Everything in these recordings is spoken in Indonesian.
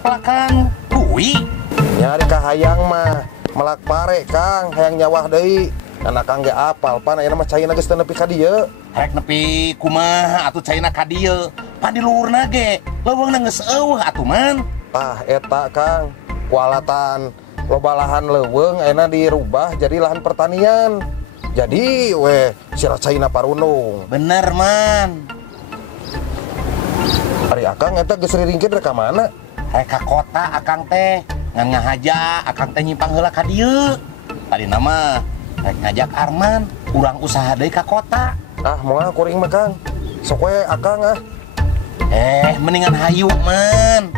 pelakan kui. Nyari kahayang mah melak pare Kang, hayang nyawah deui. Anak Kang ge apal pan aya mah caina geus teu nepi ka dieu. Rek nepi kumaha atuh caina ka dieu. Pan di luhurna ge leuweungna geus eueuh atuh man. Tah eta Kang, kualatan loba lahan leuweung ayeuna dirubah jadi lahan pertanian. Jadi we sira caina parunung. Bener man. Ari Akang eta geus riringkeun rek ka mana? Rek ka kota akang teh ngan ngahaja akang teh nyimpang heula ka dieu. Tadi nama rek ngajak Arman urang usaha deui ka kota. Ah moal kuring mah Kang. Sok we Akang ah. Mendingan hayu man.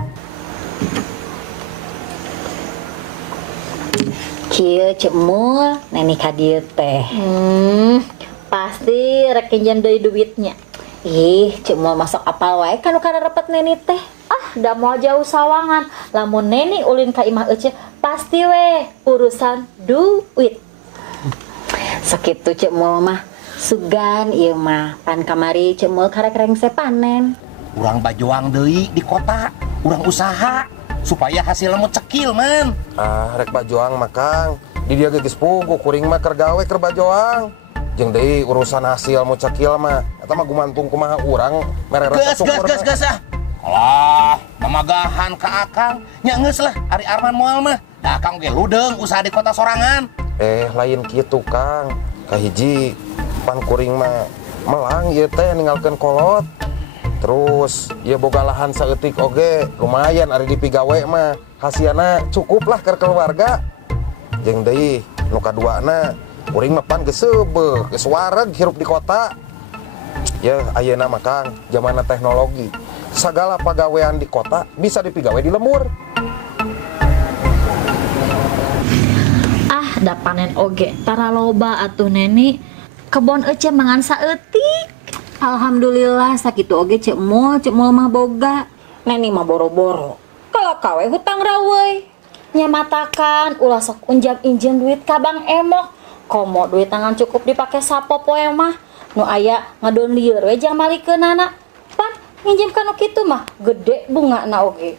Kieu Cek Mul, neni ka dieu teh. Pasti rek pinjam deui duitnya. Ih, Cek Mul masuk apal wae kan kana repet neni teh. Da mau jauh sawangan, lamun neni ulin ka imah Ece pasti we urusan duit. Sakitu Cek Mul mah sugan ieu mah pan kamari Cek Mul karek rengse panen. Urang bajuang deui di kota, urang usaha supaya hasilnya mau cekil man. Ah rek bajoang mah Kang. Di dieu ge geus puguh kuring mah keur gawe keur bajoang. Jeung deui urusan hasil mu cekil mah eta mah gumantung kumaha urang mere rasa syukur. Gas. Alah, mamagahan ka Akang. Nya geus lah ari Arman moal mah. Da Akang ge ludeung usaha di kota sorangan. Lain kitu Kang. Kahiji pan kuring mah melang ieu teh ninggalkeun kolot. Terus ieu boga lahan saeutik oge lumayan ari dipigawe mah hasilna cukup lah keur keluarga. Jeung deui nu kaduana kuring mah pan geus seubeuh geus wareg hirup di kota. Ya ayeuna mah Kang zamanna teknologi. Sagala pagawean di kota bisa dipigawe di lembur. Da panen oge tara loba atuh neni. Kebon Ece mangan saeutik. Alhamdulillah sakitu oge Cek Mul mah boga. Neni mah boro-boro. Kalau kawe hutang raweuy. Nyamatakan ulah sok unjam injeun duit ka Bang Emok. Komo duit tangan cukup dipake sapo poe mah. Nu aya ngadon lieur we jang malikeunana. Pan nginjem ka nu kitu mah gede bungana oge.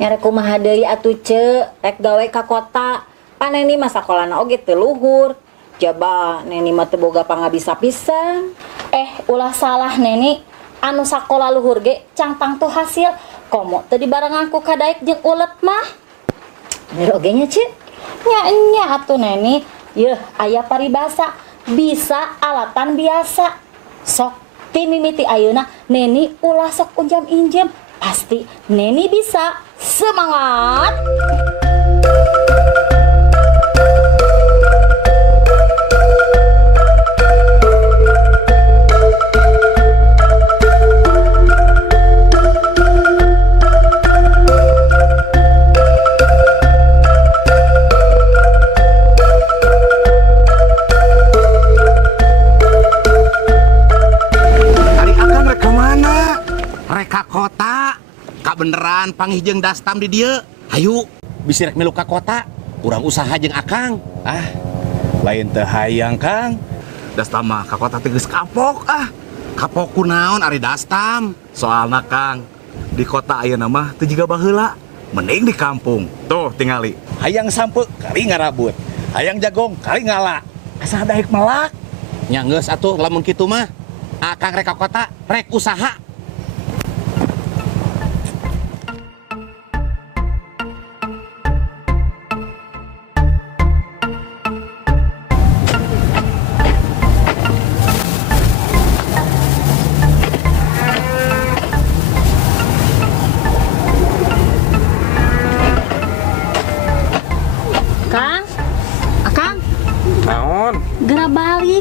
Nyare kumaha deui atuh Cek, rek gawe ka kota. Pan neni mah sakolana oge teu luhur. Jaba neni mah teu boga pangabisa pisan. Ulah salah neni. Anu sakola luhur ge cangtang tuh hasil. Komo teu dibarengan ku kadaek jeung ulet mah. Bener oge nya Cek. Nya atuh neni. Yeuh aya paribasa. Bisa alatan biasa. Sok ti mimiti ayeuna neni ulah sok unjam injem. Pasti neni bisa. Semangat. Beneran panggih jeung dastam di dieu. Hayu, bisi rek milu ka kota. Urang usaha jeung Akang. Lain teu hayang Kang. Dastam mah ka kota teh geus kapok Kapok kunaon ari dastam? Soalna Kang, di kota ayeuna mah teu jiga baheula. Mending di kampung. Tuh tingali. Hayang sampeu kali ngarabut. Hayang jagong kali ngala. Asa daek melak. Nya geus atuh lamun kitu mah. Akang rek ka kota, rek usaha.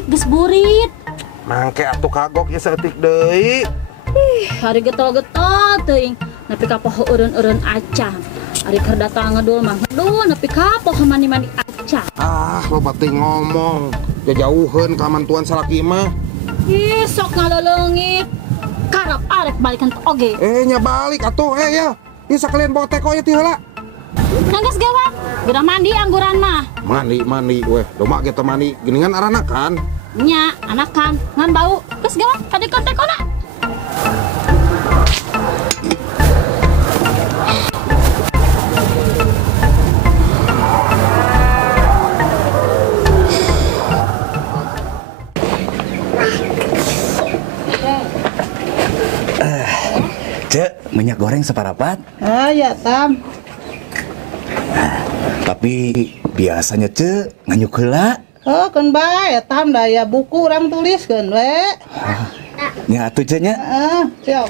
Geus burit. Mangke atuh kagok ieu saeutik deui. Hari getol-getol teuing nepi ka poho eureun-eureun acan. Ari keur datang ngedul mah ngedul nepi ka poho mani-mani acan. Loba teh ngomong. Jauheun ka mantuan salaki mah. Sok ngaleleungit. Karep arek balikan oge. Nya balik atuh ya. Ieu sakalian bawa teko ya ti heula. Nanggas gawat. Geura mandi angguran mah. Mandi weh. Doma ge teh mandi geuningan arana kan. Nya, anakan ngan bau. Geus gawat kadekon tekona. Cek, minyak goreng separapat. Ah ya Tam. Tapi biasanya cek nganyuk heula. Oh kan bae Tam daya buku orang tuliskeun we. Nya atuh ceknya. Siap.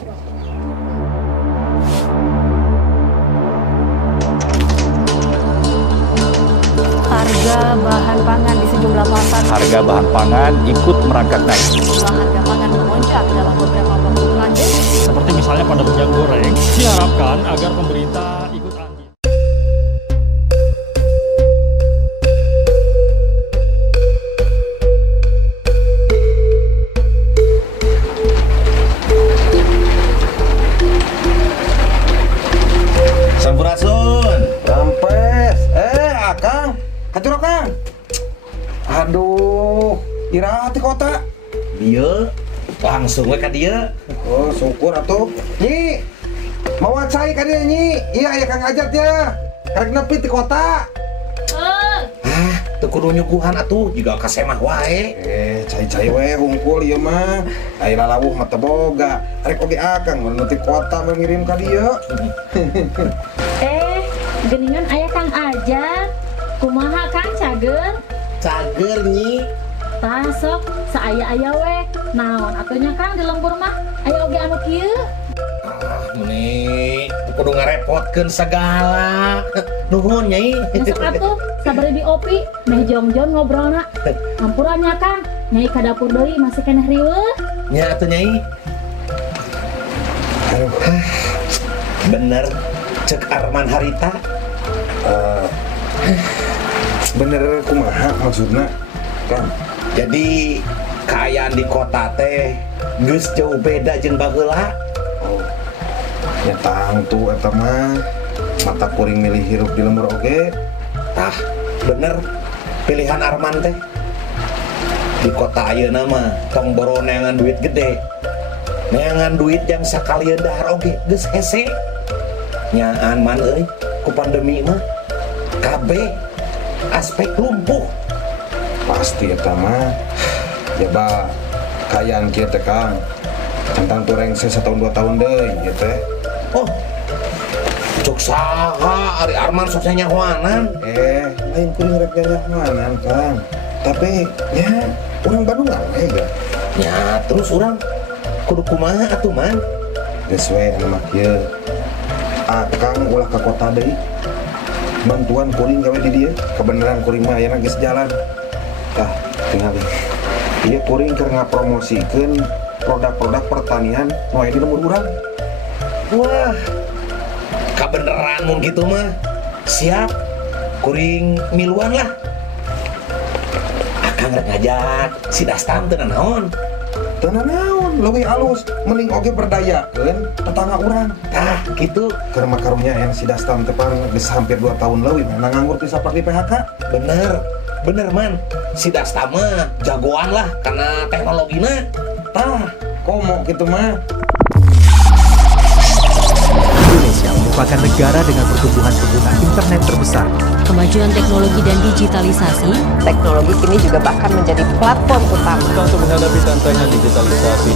Harga bahan pangan di sejumlah pasar. Harga bahan pangan ikut merangkak naik. Sejumlah harga pangan melonjak dalam beberapa waktu terakhir. Seperti misalnya pada minyak goreng, diharapkan agar pemerintah ikut andil. Sampurasun. Rampes. Akang. Hatur Akang. Aduh, iraha ti kota. Dia langsung we ka dia. Oh, syukur atuh. Nyi. Mau cai ka dieu Nyi. Iya aya Kang Ajat ya. Karek nepi ti kota. Teu kudu nyuguhan atuh juga kasemah wae. Cai-cai we hungkul ieu mah. Ai lalawuh mah teu boga. Arek oge Akang mun ti kota mengirim ka dieu. Geningan ayah Kang Ajat. Kumaha Kang cager? Cager Nyi. Tah sok saaya-aya we. Naon atunya Kang di lembur mah? Aya oge anu kieu. Meni kudu ngarepotkeun segala. Nuhun Nyai. Masuk atuh sabari di opi meh jong-jong ngobrolna. Hampurannya Kang, Nyai ka dapur deui masih keneh riweuh. Nya atuh Nyai. Aduh. Bener cek Arman Harita. Bener kumaha maksudna? Kang. Jadi kaayaan di kota teh geus jauh beda jeung baheula. Oh. Ya tangtu eta mah mata kuring milih hirup di lembur oge. Tah, bener pilihan Arman teh. Di kota ayeuna mah tong boro neangan duit gede. Neangan duit yang sakalian dahar oge geus hese. Nyaan man euy, ku pandemi mah kabeh aspek lumpuh. Pasti eta mah. Ya ba kayaan kieu teh Kang. Tentang tureng setahun 2 tahun deui ieu teh. Oh. Cuk saha ari Arman sok nyahoanan. Lain kuring rek nyahoanan Kang. Tapi ya urang Bandung we ya. Ya, terus urang kudu kumaha atuh man? Geus we anu mah kieu. Akang ulah ka kota deui. Bantuan kuring gawe di dieu. Kebenaran kuring mah ayeuna geus jalan. Tah, tinggal ieu kuring keur ngapromosikeun produk-produk pertanian nu aya di lembur urang. Wah, kabeneran mun gitu mah. Siap, kuring miluan lah. Akang rek ngajak si Dastam teu naon. Teu naon, leuwih alus, mending oge berdayakeun tetangga urang. Tah, gitu. Keur makarunya yang si Dastam teh pan geus hampir 2 tahun leuwih mana nganggur ti saperti PHK. Bener man. Si Dastam mah jagoan lah karena teknologina. Tah, komo gitu mah. Indonesia merupakan negara dengan pertumbuhan pengguna internet terbesar. Kemajuan teknologi dan digitalisasi. Teknologi kini juga bahkan menjadi platform utama Untuk menghadapi tantangan digitalisasi.